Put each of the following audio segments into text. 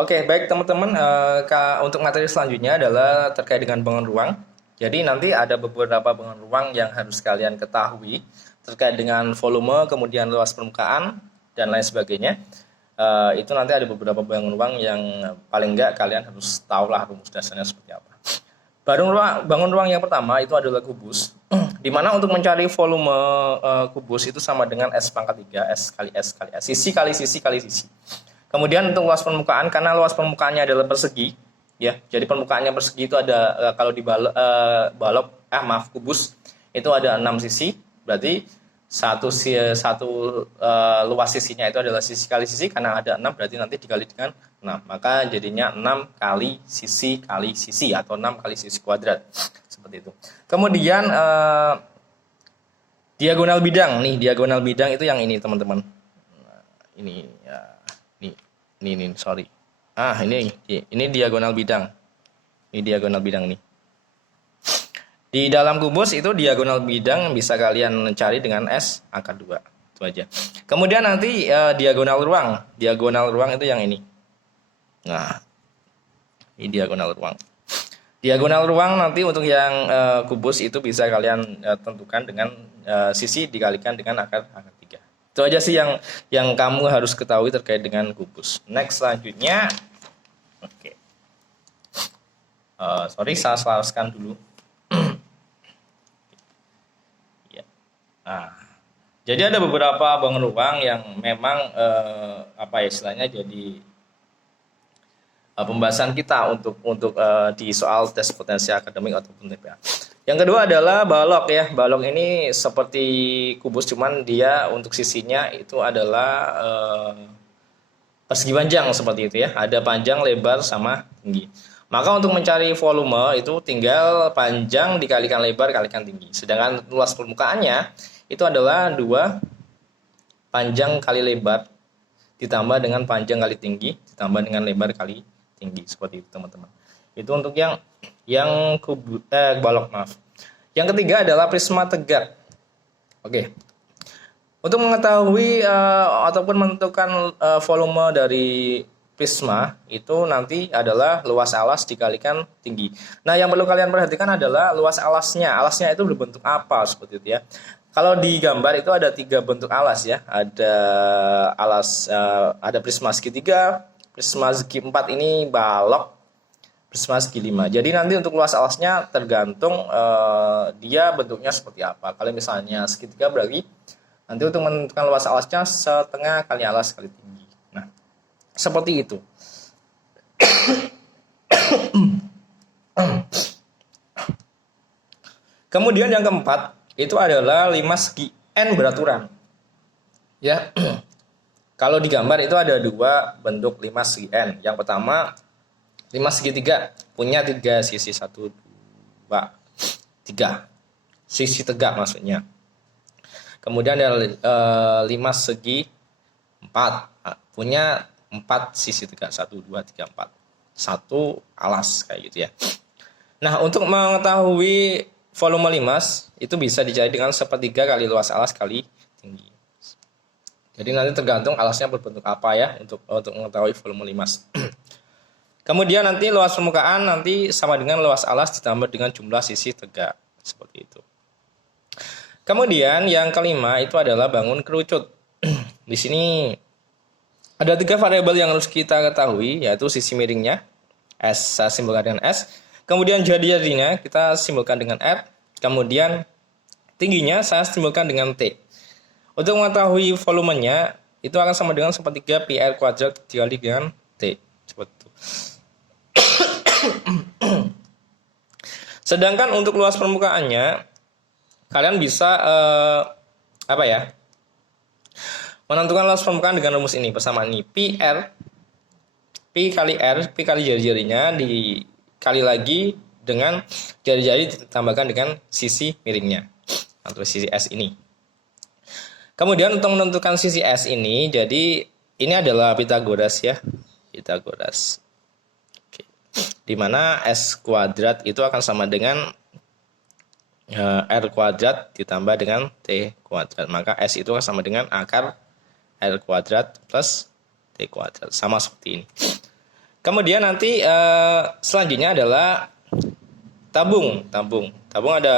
Oke, baik teman-teman. Untuk materi selanjutnya adalah terkait dengan bangun ruang. Jadi nanti ada beberapa bangun ruang yang harus kalian ketahui terkait dengan volume, kemudian luas permukaan, dan lain sebagainya. Itu nanti ada beberapa bangun ruang yang paling enggak kalian harus tahu lah rumus dasarnya seperti apa. Bangun ruang yang pertama itu adalah kubus, di mana untuk mencari volume kubus itu sama dengan S pangkat 3, S kali S kali S, sisi kali sisi kali sisi. Kemudian untuk luas permukaan, karena luas permukaannya adalah persegi, ya. Jadi permukaannya persegi itu ada kalau di kubus itu ada 6 sisi, berarti satu luas sisinya itu adalah sisi kali sisi, karena ada 6 berarti nanti dikali dengan 6. Maka jadinya 6 kali sisi atau 6 kali sisi kuadrat. Seperti itu. Kemudian diagonal bidang. Nih, diagonal bidang itu yang ini, teman-teman. Ini ya. Ini sorry. Ini diagonal bidang. Ini diagonal bidang nih. Di dalam kubus itu diagonal bidang bisa kalian cari dengan S angka 2. Itu aja. Kemudian nanti diagonal ruang. Diagonal ruang itu yang ini. Nah, ini diagonal ruang. Diagonal ruang nanti untuk yang kubus itu bisa kalian tentukan dengan sisi dikalikan dengan akar 3. Itu aja sih yang kamu harus ketahui terkait dengan kubus. Next selanjutnya. Oke. Sorry, saya selaraskan dulu. Ya. Nah, jadi ada beberapa bangun ruang yang memang istilahnya jadi pembahasan kita untuk di soal tes potensi akademik ataupun TPA. Yang kedua adalah balok ya. Balok ini seperti kubus, cuman dia untuk sisinya itu adalah persegi panjang seperti itu ya. Ada panjang, lebar, sama tinggi. Maka untuk mencari volume itu tinggal panjang dikalikan lebar kalikan tinggi. Sedangkan luas permukaannya itu adalah 2 panjang kali lebar ditambah dengan panjang kali tinggi ditambah dengan lebar kali tinggi. Seperti itu teman-teman. Itu untuk yang balok, maaf. Yang ketiga adalah prisma tegak. Oke. Untuk mengetahui ataupun menentukan volume dari prisma itu nanti adalah luas alas dikalikan tinggi. Nah, yang perlu kalian perhatikan adalah luas alasnya. Alasnya itu berbentuk apa seperti itu ya. Kalau di gambar itu ada 3 bentuk alas ya. Ada alas ada prisma segitiga, prisma segi 4 ini balok, prisma segi 5. Jadi nanti untuk luas alasnya tergantung dia bentuknya seperti apa. Kalau misalnya segitiga berarti nanti untuk menentukan luas alasnya setengah kali alas kali tinggi. Nah, seperti itu. Kemudian yang keempat itu adalah 5 segi N beraturan. Ya. Kalau di gambar itu ada 2 bentuk 5 segi N. Yang pertama 5 segitiga punya 3 sisi, 1, 2, 3 sisi tegak maksudnya. Kemudian ada 5 segi 4 punya 4 sisi tegak, 1, 2, 3, 4 1 alas kayak gitu ya. Nah, untuk mengetahui volume limas itu bisa dicari dengan 1/3 kali luas alas kali tinggi. Jadi nanti tergantung alasnya berbentuk apa ya untuk mengetahui volume limas. Kemudian nanti luas permukaan nanti sama dengan luas alas ditambah dengan jumlah sisi tegak. Seperti itu. Kemudian yang kelima itu adalah bangun kerucut. Di sini ada 3 variabel yang harus kita ketahui, yaitu sisi miringnya, S saya simbolkan dengan S. Kemudian jadi-jadinya kita simbolkan dengan R. Kemudian tingginya saya simbolkan dengan T. Untuk mengetahui volumenya itu akan sama dengan 1/3 pi R kuadrat dikali dengan T. Seperti itu. Sedangkan untuk luas permukaannya kalian bisa menentukan luas permukaan dengan rumus ini, persamaan ini pi kali R, pi kali jari-jarinya dikali lagi dengan jari-jari ditambahkan dengan sisi miringnya atau sisi S ini. Kemudian untuk menentukan sisi S ini, jadi ini adalah Pitagoras ya, Pitagoras. Oke. Di mana S kuadrat itu akan sama dengan R kuadrat ditambah dengan T kuadrat. Maka S itu akan sama dengan akar R kuadrat plus T kuadrat. Sama seperti ini. Kemudian nanti selanjutnya adalah tabung. Tabung ada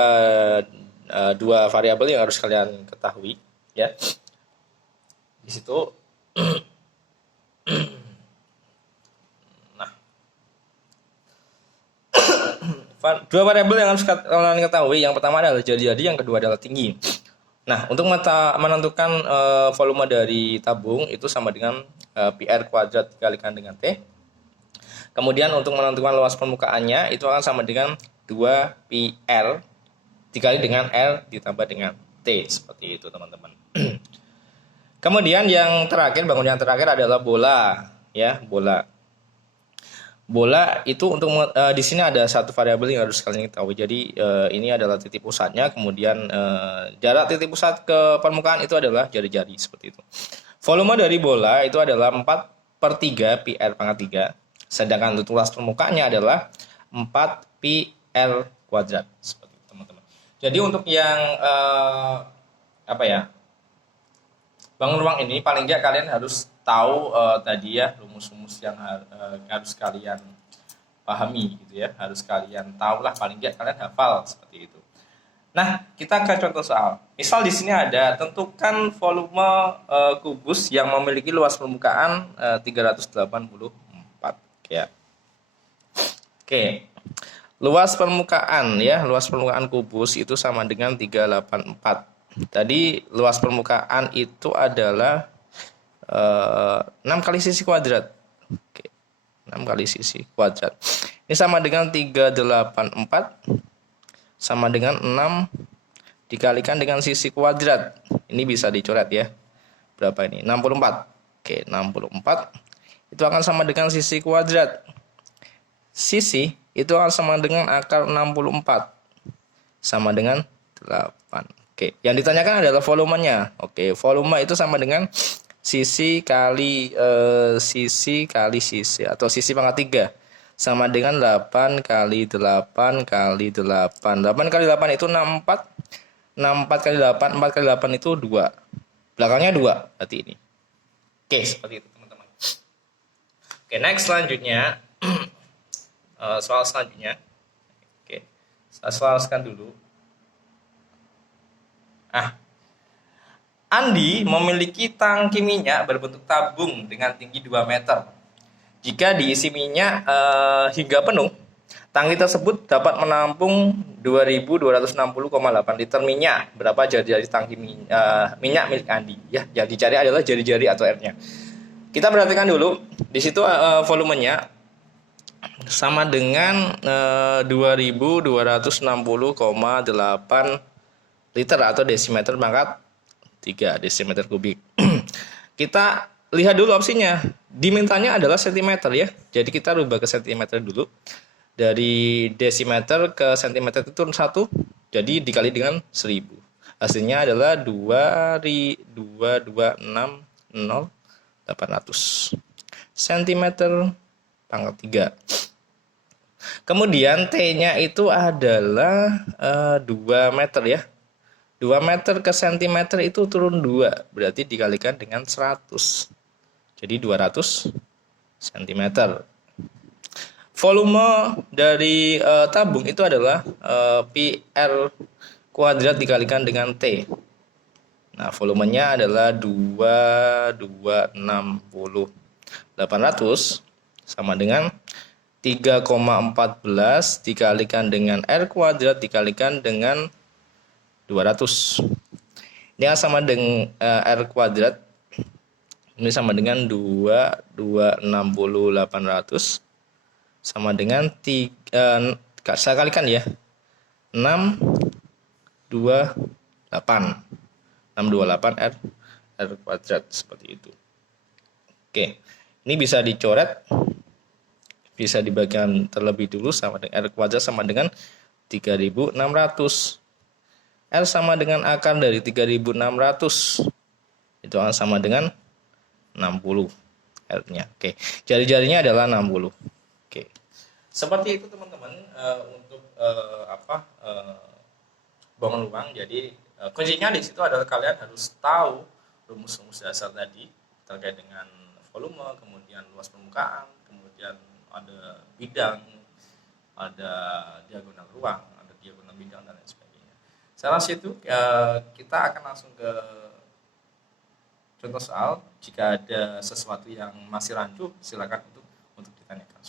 dua variabel yang harus kalian ketahui, ya. Di situ dua variabel yang harus kalian ketahui. Yang pertama adalah jadi-jadi, yang kedua adalah tinggi. Nah, untuk menentukan volume dari tabung itu sama dengan PR kuadrat dikalikan dengan T. Kemudian untuk menentukan luas permukaannya itu akan sama dengan 2PR dikali dengan R ditambah dengan T. Seperti itu, teman-teman. Kemudian yang terakhir, bangunan yang terakhir adalah bola, ya, bola. Bola itu untuk di sini ada satu variabel yang harus kalian ketahui. Jadi ini adalah titik pusatnya, kemudian jarak titik pusat ke permukaan itu adalah jari-jari, seperti itu. Volume dari bola itu adalah 4/3 PR pangkat 3, sedangkan untuk luas permukaannya adalah 4 PR kuadrat, seperti itu, teman-teman. Jadi untuk yang bangun ruang ini paling nggak kalian harus tahu tadi ya rumus-rumus yang harus kalian pahami gitu ya, harus kalian tahu lah, paling nggak kalian hafal seperti itu. Nah, kita ke contoh soal. Misal di sini ada tentukan volume kubus yang memiliki luas permukaan 384 ya. Oke. Luas permukaan ya, luas permukaan kubus itu sama dengan 384. Tadi luas permukaan itu adalah 6 kali sisi kuadrat. Oke. 6 kali sisi kuadrat. Ini sama dengan 384 sama dengan 6 dikalikan dengan sisi kuadrat. Ini bisa dicoret ya. Berapa ini? 64. Oke, 64 itu akan sama dengan sisi kuadrat. Sisi itu akan sama dengan akar 64 sama dengan 8. Oke, yang ditanyakan adalah volumenya. Oke, volume itu sama dengan sisi kali sisi atau sisi pangkat 3 sama dengan 8 kali 8 kali 8. 8 kali 8 itu 64. 64 kali 8, 4 kali 8 itu 2. Belakangnya 2 berarti ini. Oke, seperti itu, teman-teman. Oke, next selanjutnya soal selanjutnya. Oke, saya selaraskan dulu. Andi memiliki tangki minyak berbentuk tabung dengan tinggi 2 meter. Jika diisi minyak hingga penuh, tangki tersebut dapat menampung 2.260,8 liter minyak. Berapa jari-jari tangki minyak milik Andi? Ya, yang dicari adalah jari-jari atau R-nya. Kita perhatikan dulu, di situ volumenya sama dengan 2.260,8 liter atau desimeter pangkat 3 desimeter kubik. Kita lihat dulu opsinya. Dimintanya adalah sentimeter ya. Jadi kita rubah ke sentimeter dulu. Dari desimeter ke sentimeter itu turun 1. Jadi dikali dengan 1000. Hasilnya adalah 2.260.800 sentimeter pangkat 3. Kemudian T-nya itu adalah 2 meter ya. 2 meter ke sentimeter itu turun 2, berarti dikalikan dengan 100. Jadi 200 cm. Volume dari tabung itu adalah PR kuadrat dikalikan dengan T. Nah, volumenya adalah 2.260.800 sama dengan 3,14 dikalikan dengan R kuadrat dikalikan dengan 200. Ini sama dengan R kuadrat. Ini sama dengan 2.260.800 sama dengan 3, saya kalikan ya. 628 R kuadrat seperti itu. Oke. Ini bisa dicoret. Bisa dibagikan terlebih dulu sama dengan R kuadrat sama dengan 3.600. R sama dengan akar dari 3.600. Itu akan sama dengan 60 R-nya. Oke. Jari-jarinya adalah 60. Oke. Seperti itu, teman-teman, untuk bangun ruang. Jadi kuncinya di situ adalah kalian harus tahu rumus-rumus dasar tadi terkait dengan volume, kemudian luas permukaan, kemudian ada bidang, ada diagonal ruang, ada diagonal bidang dan lain sebagainya. Saya rasa itu kita akan langsung ke contoh soal. Jika ada sesuatu yang masih rancu, silakan untuk ditanyakan.